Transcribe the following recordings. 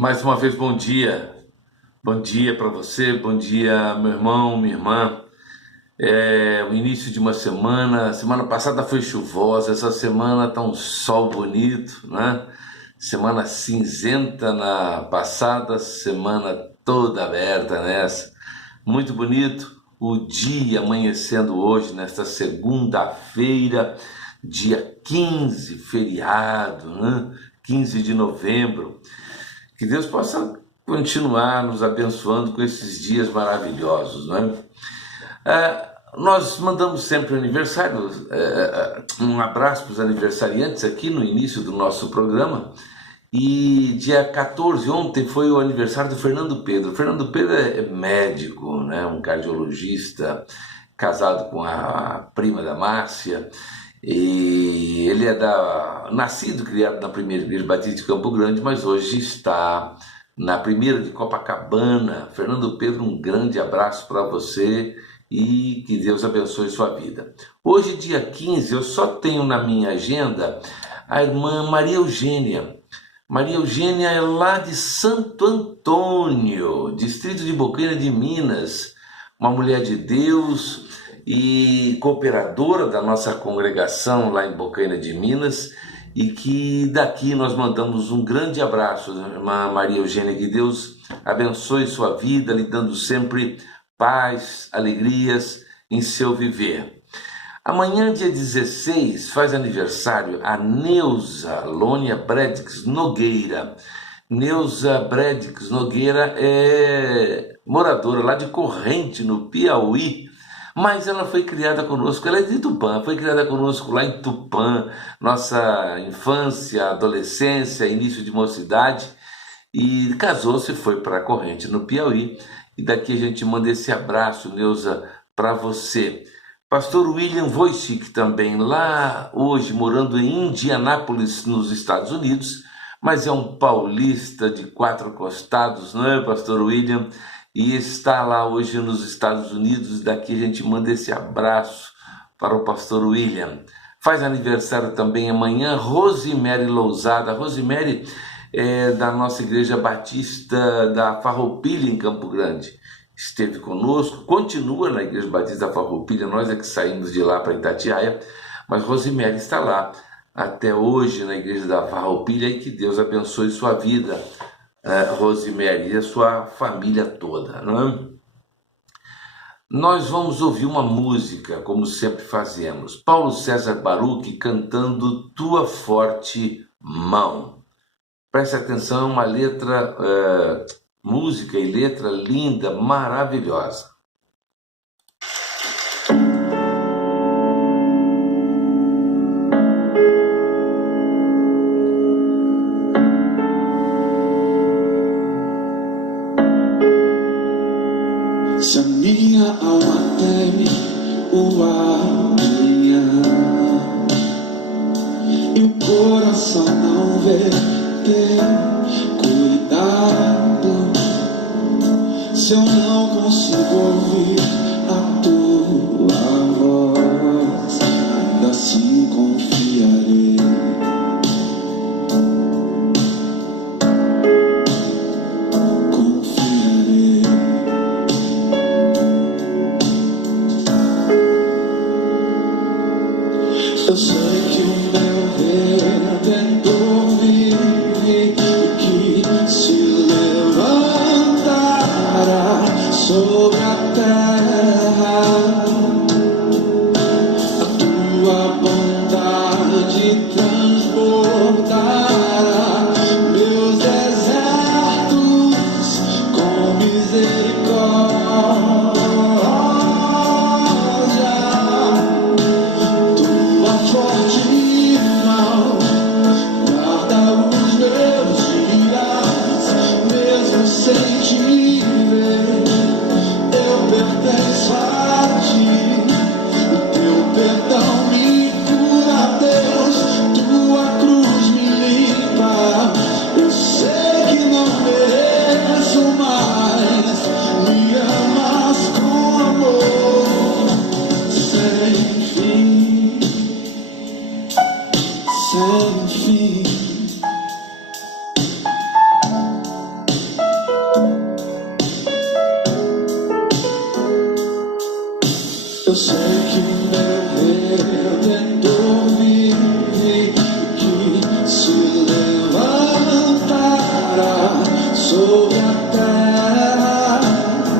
Mais uma vez, bom dia. Bom dia para você, bom dia, meu irmão, minha irmã. É o início de uma semana. Semana passada foi chuvosa, essa semana tá um sol bonito, né? Semana cinzenta na passada, semana toda aberta nessa. Muito bonito o dia amanhecendo hoje, nesta segunda-feira, dia 15, feriado, né? 15 de novembro. Que Deus possa continuar nos abençoando com esses dias maravilhosos, né? Nós mandamos sempre aniversário, um abraço para os aniversariantes aqui no início do nosso programa. E dia 14, ontem, foi o aniversário do Fernando Pedro. O Fernando Pedro é médico, né? Um cardiologista, casado com a prima da Márcia. E ele é nascido e criado na primeira igreja batista de Campo Grande, mas hoje está na primeira de Copacabana. Fernando Pedro, um grande abraço para você e que Deus abençoe sua vida. Hoje, dia 15, eu só tenho na minha agenda a irmã Maria Eugênia. Maria Eugênia é lá de Santo Antônio, distrito de Bocaina de Minas, uma mulher de Deus e cooperadora da nossa congregação lá em Bocaina de Minas, e que daqui nós mandamos um grande abraço, irmã Maria Eugênia, que Deus abençoe sua vida, lhe dando sempre paz, alegrias em seu viver. Amanhã, dia 16, faz aniversário a Neuza Lônia Bredix Nogueira. Neuza Bredix Nogueira é moradora lá de Corrente, no Piauí, mas ela foi criada conosco, ela é de Tupã, foi criada conosco lá em Tupã, nossa infância, adolescência, início de mocidade, e casou-se e foi para Corrente, no Piauí, e daqui a gente manda esse abraço, Neuza, para você. Pastor William Wojcik também, lá hoje, morando em Indianápolis, nos Estados Unidos, mas é um paulista de quatro costados, não é, Pastor William? E está lá hoje nos Estados Unidos, daqui a gente manda esse abraço para o Pastor William. Faz aniversário também amanhã Rosemary Lousada. Rosemary é da nossa Igreja Batista da Farroupilha, em Campo Grande. Esteve conosco, continua na Igreja Batista da Farroupilha, nós é que saímos de lá para Itatiaia, mas Rosemary está lá até hoje na Igreja da Farroupilha, e que Deus abençoe sua vida, Rosemary, e a sua família toda, não é? Nós vamos ouvir uma música, como sempre fazemos, Paulo César Baruch cantando Tua Forte Mão. Preste atenção, uma letra... música e letra linda, maravilhosa. Se a minha alma teme o amanhã e o coração não vê teu cuidado, se eu não consigo ouvir a tua voz, ainda assim confiarei. Confiarei. Eu sei que o meu Redentor vive e que se levanta sobre a terra. sei que meu Redentor vive, que se levantará sobre a terra.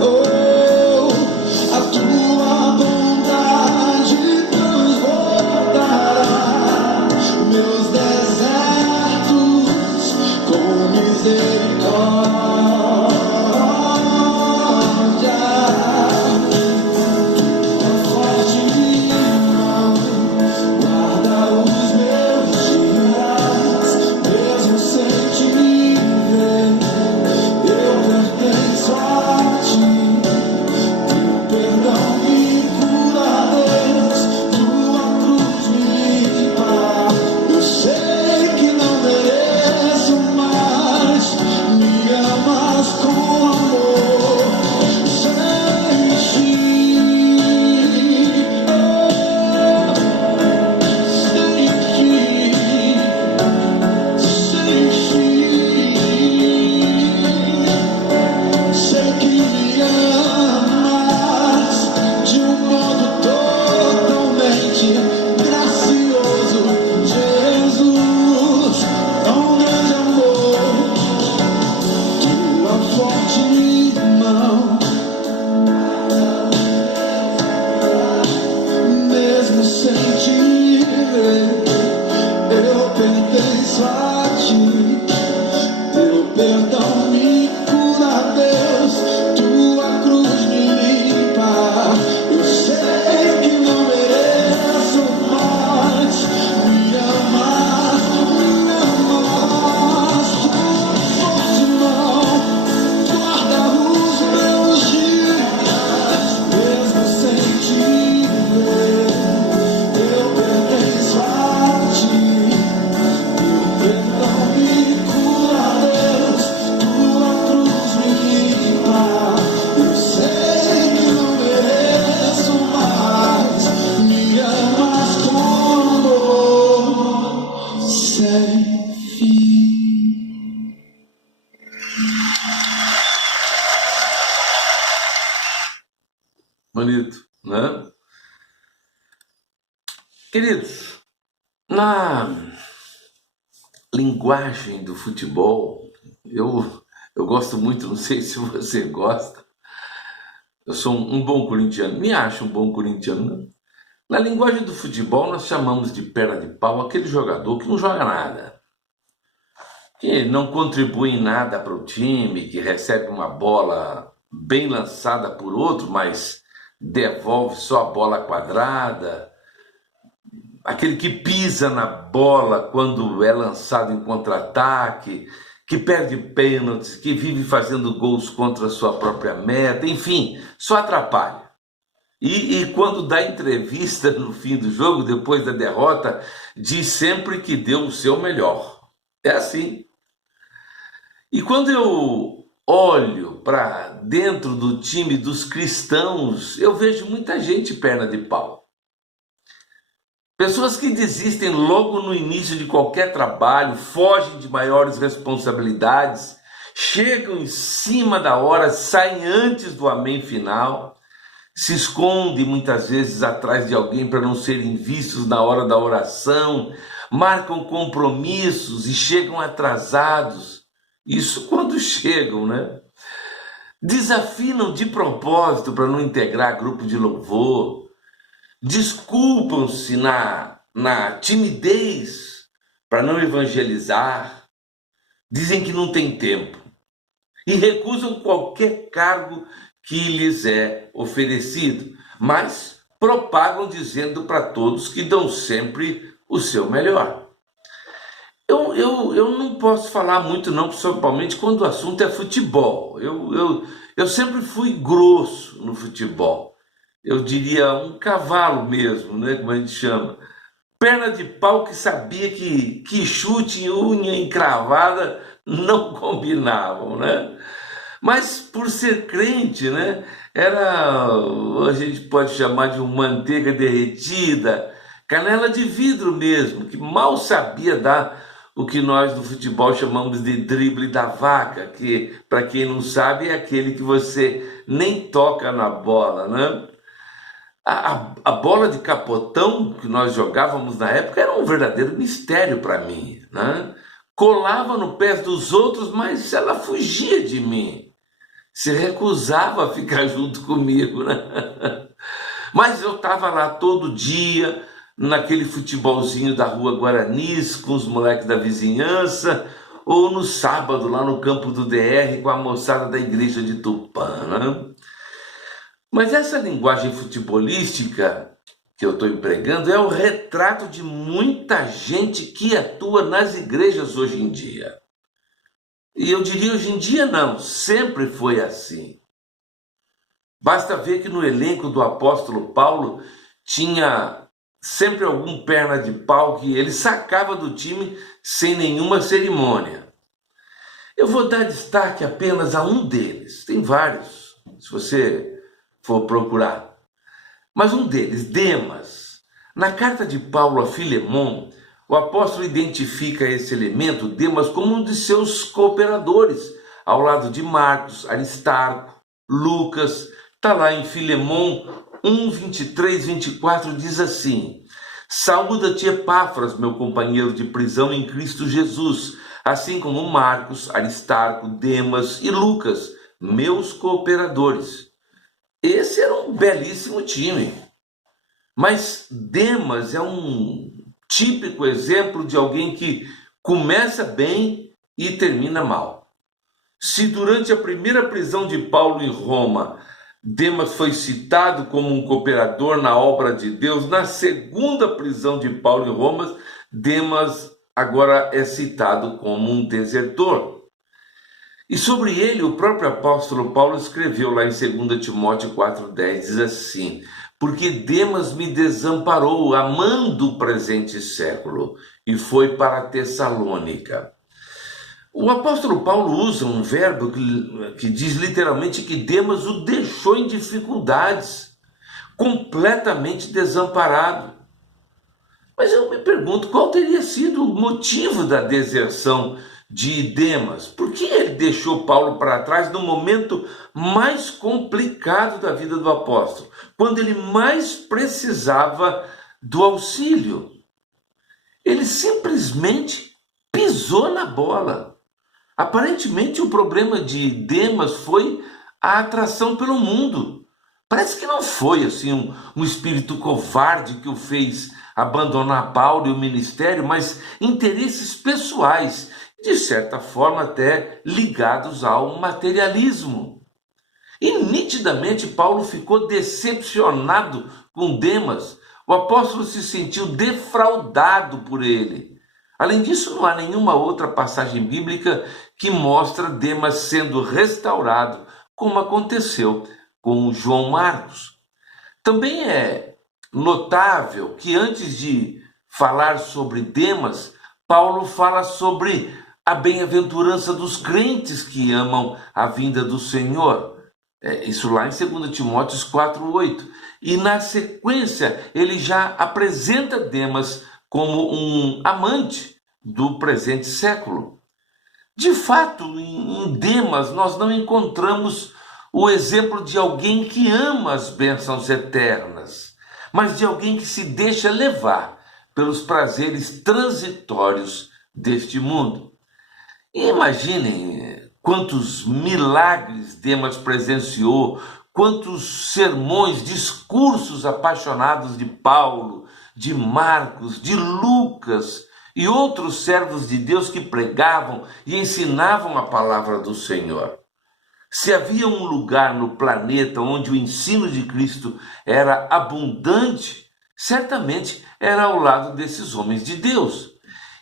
Oh, a tua bondade transbordará meus desertos com misericórdia. Forte mão guarda os meus dias, mesmo sem te ver, eu pertenço a ti. Teu perdão me cura, Deus, tua cruz me limpa. Eu sei que não mereço, mas me amas com amor. Sem ti, sem ti, sei que me amas de um modo totalmente gracioso. Jesus, tão grande amor, tua forte mão, mesmo sem te ver, eu pertenço a ti. Teu perdão me cura, Deus, tua cruz me limpa. Eu sei que não mereço, mas me amas, tua forte mão guarda os meus dias, mesmo sem te ver, eu pertenço a ti. Teu perdão me cura, Deus, tua cruz me limpa. Eu sei que não mereço, mas me amas com amor sem fim. Bonito, né? Queridos, na linguagem do futebol, eu gosto muito, não sei se você gosta, eu sou um bom corintiano, me acho um bom corintiano, né? Na linguagem do futebol, nós chamamos de perna de pau aquele jogador que não joga nada, que não contribui em nada para o time, que recebe uma bola bem lançada por outro, mas devolve só a bola quadrada, aquele que pisa na bola quando é lançado em contra-ataque, que perde pênaltis, que vive fazendo gols contra a sua própria meta, enfim, só atrapalha. E quando dá entrevista no fim do jogo, depois da derrota, diz sempre que deu o seu melhor. É assim. E quando eu olho para dentro do time dos cristãos, eu vejo muita gente perna de pau. Pessoas que desistem logo no início de qualquer trabalho, fogem de maiores responsabilidades, chegam em cima da hora, saem antes do amém final, se escondem muitas vezes atrás de alguém para não serem vistos na hora da oração, marcam compromissos e chegam atrasados. Isso quando chegam, né? Desafinam de propósito para não integrar grupo de louvor, desculpam-se na timidez para não evangelizar, dizem que não tem tempo e recusam qualquer cargo que lhes é oferecido, mas propagam dizendo para todos que dão sempre o seu melhor. Eu não posso falar muito não, principalmente quando o assunto é futebol. Eu sempre fui grosso no futebol. Eu diria um cavalo mesmo, né, como a gente chama. Perna de pau que sabia que chute e unha encravada não combinavam, né? Mas por ser crente, né, a gente pode chamar de uma manteiga derretida, canela de vidro mesmo, que mal sabia dar o que nós no futebol chamamos de drible da vaca, que, para quem não sabe, é aquele que você nem toca na bola, né? A bola de capotão que nós jogávamos na época era um verdadeiro mistério para mim, né? Colava no pé dos outros, mas ela fugia de mim, se recusava a ficar junto comigo, né? Mas eu estava lá todo dia, naquele futebolzinho da Rua Guaranis, com os moleques da vizinhança, ou no sábado, lá no campo do DR, com a moçada da igreja de Tupã, né? Mas essa linguagem futebolística que eu estou empregando é o retrato de muita gente que atua nas igrejas hoje em dia. E eu diria hoje em dia não, sempre foi assim. Basta ver que no elenco do apóstolo Paulo tinha sempre algum perna de pau que ele sacava do time sem nenhuma cerimônia. Eu vou dar destaque apenas a um deles, tem vários, se você for procurar. Mas um deles, Demas. Na carta de Paulo a Filemon, o apóstolo identifica esse elemento, Demas, como um de seus cooperadores, ao lado de Marcos, Aristarco, Lucas. Está lá em Filemon 1, 23, 24, diz assim: saúda-te, Epáfras, meu companheiro de prisão em Cristo Jesus, assim como Marcos, Aristarco, Demas e Lucas, meus cooperadores. Esse era um belíssimo time. Mas Demas é um típico exemplo de alguém que começa bem e termina mal. Se durante a primeira prisão de Paulo em Roma, Demas foi citado como um cooperador na obra de Deus, na segunda prisão de Paulo em Roma, Demas agora é citado como um desertor. E sobre ele, o próprio apóstolo Paulo escreveu lá em 2 Timóteo 4,10, diz assim: porque Demas me desamparou, amando o presente século, e foi para Tessalônica. O apóstolo Paulo usa um verbo que diz literalmente que Demas o deixou em dificuldades, completamente desamparado. Mas eu me pergunto, qual teria sido o motivo da deserção de Demas? Por que ele deixou Paulo para trás no momento mais complicado da vida do apóstolo, quando ele mais precisava do auxílio? Ele simplesmente pisou na bola. Aparentemente o problema de Demas foi a atração pelo mundo. Parece que não foi assim um espírito covarde que o fez abandonar Paulo e o ministério, mas interesses pessoais, de certa forma até ligados ao materialismo. E nitidamente Paulo ficou decepcionado com Demas. O apóstolo se sentiu defraudado por ele. Além disso, não há nenhuma outra passagem bíblica que mostra Demas sendo restaurado, como aconteceu com João Marcos. Também é notável que antes de falar sobre Demas, Paulo fala sobre a bem-aventurança dos crentes que amam a vinda do Senhor. Isso lá em 2 Timóteo 4,8. E na sequência, ele já apresenta Demas como um amante do presente século. De fato, em Demas, nós não encontramos o exemplo de alguém que ama as bênçãos eternas, mas de alguém que se deixa levar pelos prazeres transitórios deste mundo. E imaginem quantos milagres Demas presenciou, quantos sermões, discursos apaixonados de Paulo, de Marcos, de Lucas e outros servos de Deus que pregavam e ensinavam a palavra do Senhor. Se havia um lugar no planeta onde o ensino de Cristo era abundante, certamente era ao lado desses homens de Deus.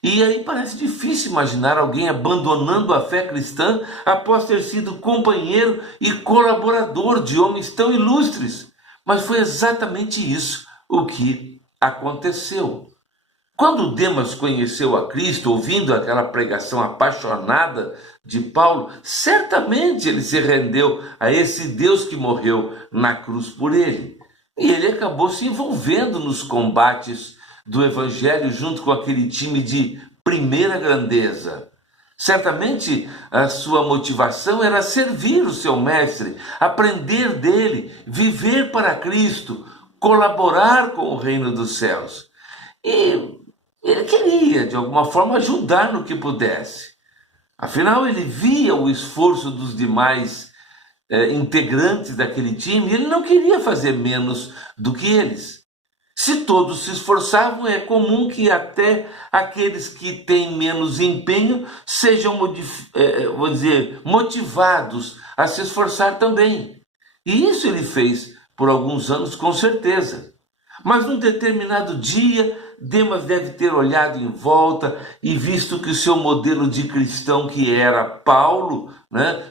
E aí parece difícil imaginar alguém abandonando a fé cristã após ter sido companheiro e colaborador de homens tão ilustres. Mas foi exatamente isso o que aconteceu. Quando Demas conheceu a Cristo, ouvindo aquela pregação apaixonada de Paulo, certamente ele se rendeu a esse Deus que morreu na cruz por ele. E ele acabou se envolvendo nos combates do Evangelho junto com aquele time de primeira grandeza. Certamente a sua motivação era servir o seu mestre, aprender dele, viver para Cristo, colaborar com o reino dos céus. E ele queria, de alguma forma, ajudar no que pudesse. Afinal, ele via o esforço dos demais integrantes daquele time e ele não queria fazer menos do que eles. Se todos se esforçavam, é comum que até aqueles que têm menos empenho sejam, motivados a se esforçar também. E isso ele fez por alguns anos, com certeza. Mas num determinado dia, Demas deve ter olhado em volta e visto que o seu modelo de cristão, que era Paulo,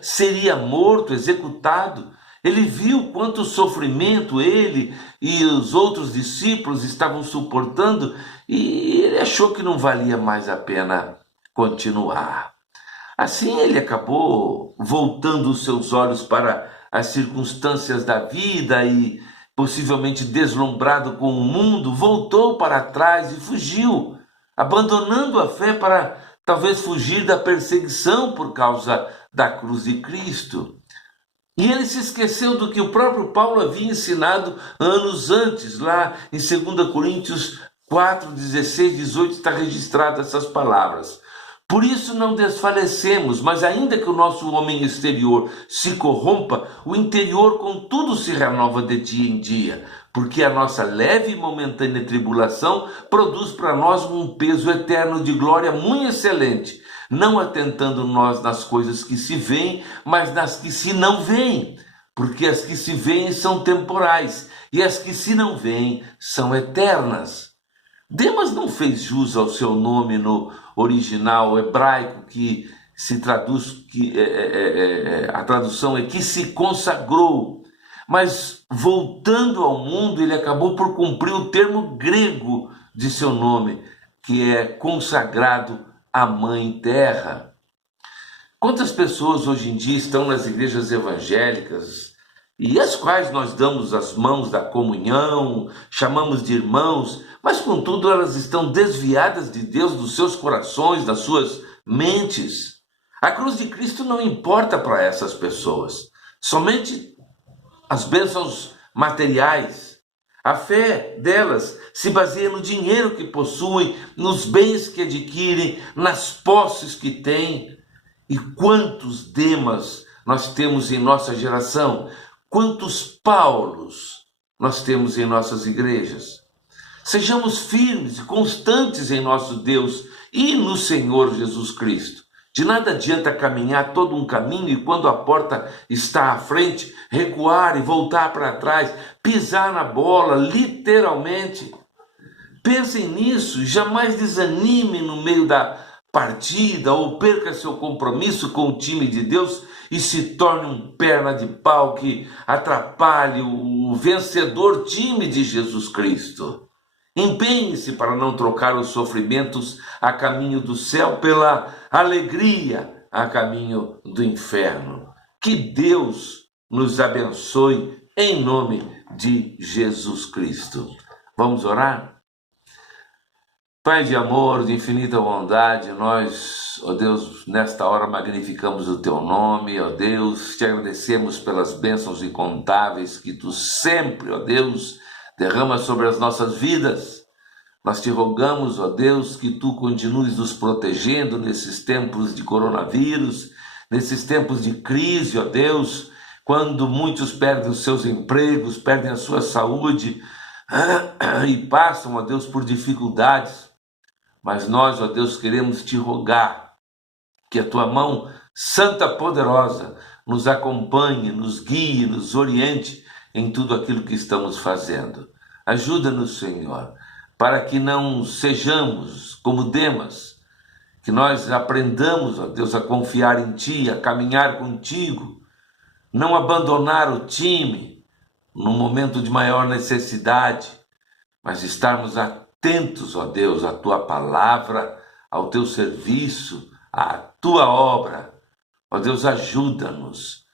seria morto, executado. Ele viu quanto sofrimento ele e os outros discípulos estavam suportando e ele achou que não valia mais a pena continuar. Assim ele acabou voltando os seus olhos para as circunstâncias da vida e, possivelmente deslumbrado com o mundo, voltou para trás e fugiu, abandonando a fé para talvez fugir da perseguição por causa da cruz de Cristo. E ele se esqueceu do que o próprio Paulo havia ensinado anos antes, lá em 2 Coríntios 4, 16, 18, está registrado essas palavras. Por isso não desfalecemos, mas ainda que o nosso homem exterior se corrompa, o interior contudo se renova de dia em dia, porque a nossa leve e momentânea tribulação produz para nós um peso eterno de glória muito excelente, não atentando nós nas coisas que se veem, mas nas que se não veem, porque as que se veem são temporais, e as que se não veem são eternas. Demas não fez jus ao seu nome no original hebraico, que se traduz, a tradução é que se consagrou, mas voltando ao mundo ele acabou por cumprir o termo grego de seu nome, que é consagrado à Mãe Terra. Quantas pessoas hoje em dia estão nas igrejas evangélicas e às quais nós damos as mãos da comunhão, chamamos de irmãos, mas contudo elas estão desviadas de Deus, dos seus corações, das suas mentes. A cruz de Cristo não importa para essas pessoas, somente as bênçãos materiais. A fé delas se baseia no dinheiro que possuem, nos bens que adquirem, nas posses que têm. E quantos Demas nós temos em nossa geração? Quantos Paulos nós temos em nossas igrejas? Sejamos firmes e constantes em nosso Deus e no Senhor Jesus Cristo. De nada adianta caminhar todo um caminho e quando a porta está à frente, recuar e voltar para trás, pisar na bola, literalmente. Pensem nisso e jamais desanime no meio da partida ou perca seu compromisso com o time de Deus e se torne um perna de pau que atrapalhe o vencedor time de Jesus Cristo. Empenhe-se para não trocar os sofrimentos a caminho do céu pela alegria a caminho do inferno. Que Deus nos abençoe em nome de Jesus Cristo. Vamos orar? Pai de amor, de infinita bondade, nós, ó Deus, nesta hora magnificamos o Teu nome, ó Deus, te agradecemos pelas bênçãos incontáveis que Tu sempre, ó Deus, derrama sobre as nossas vidas. Nós te rogamos, ó Deus, que Tu continues nos protegendo nesses tempos de coronavírus, nesses tempos de crise, ó Deus, quando muitos perdem os seus empregos, perdem a sua saúde e passam, ó Deus, por dificuldades. Mas nós, ó Deus, queremos te rogar que a Tua mão santa, poderosa, nos acompanhe, nos guie, nos oriente em tudo aquilo que estamos fazendo. Ajuda-nos, Senhor, para que não sejamos como Demas, que nós aprendamos, ó Deus, a confiar em Ti, a caminhar contigo, não abandonar o time no momento de maior necessidade, mas estarmos atentos, ó Deus, à Tua palavra, ao Teu serviço, à Tua obra. Ó Deus, ajuda-nos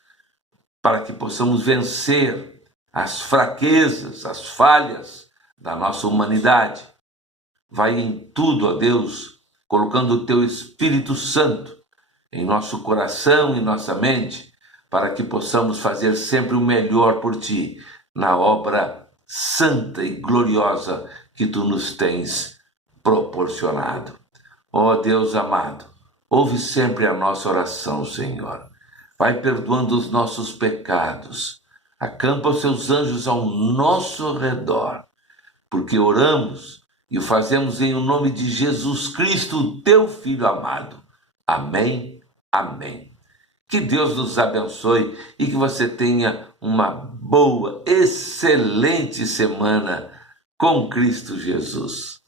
para que possamos vencer as fraquezas, as falhas da nossa humanidade. Vai em tudo, ó Deus, colocando o Teu Espírito Santo em nosso coração e nossa mente, para que possamos fazer sempre o melhor por Ti, na obra santa e gloriosa que tu nos tens proporcionado. Ó Deus amado, ouve sempre a nossa oração, Senhor. Vai perdoando os nossos pecados. Acampa os seus anjos ao nosso redor, porque oramos e o fazemos em nome de Jesus Cristo, teu Filho amado. Amém, amém. Que Deus nos abençoe e que você tenha uma boa, excelente semana com Cristo Jesus.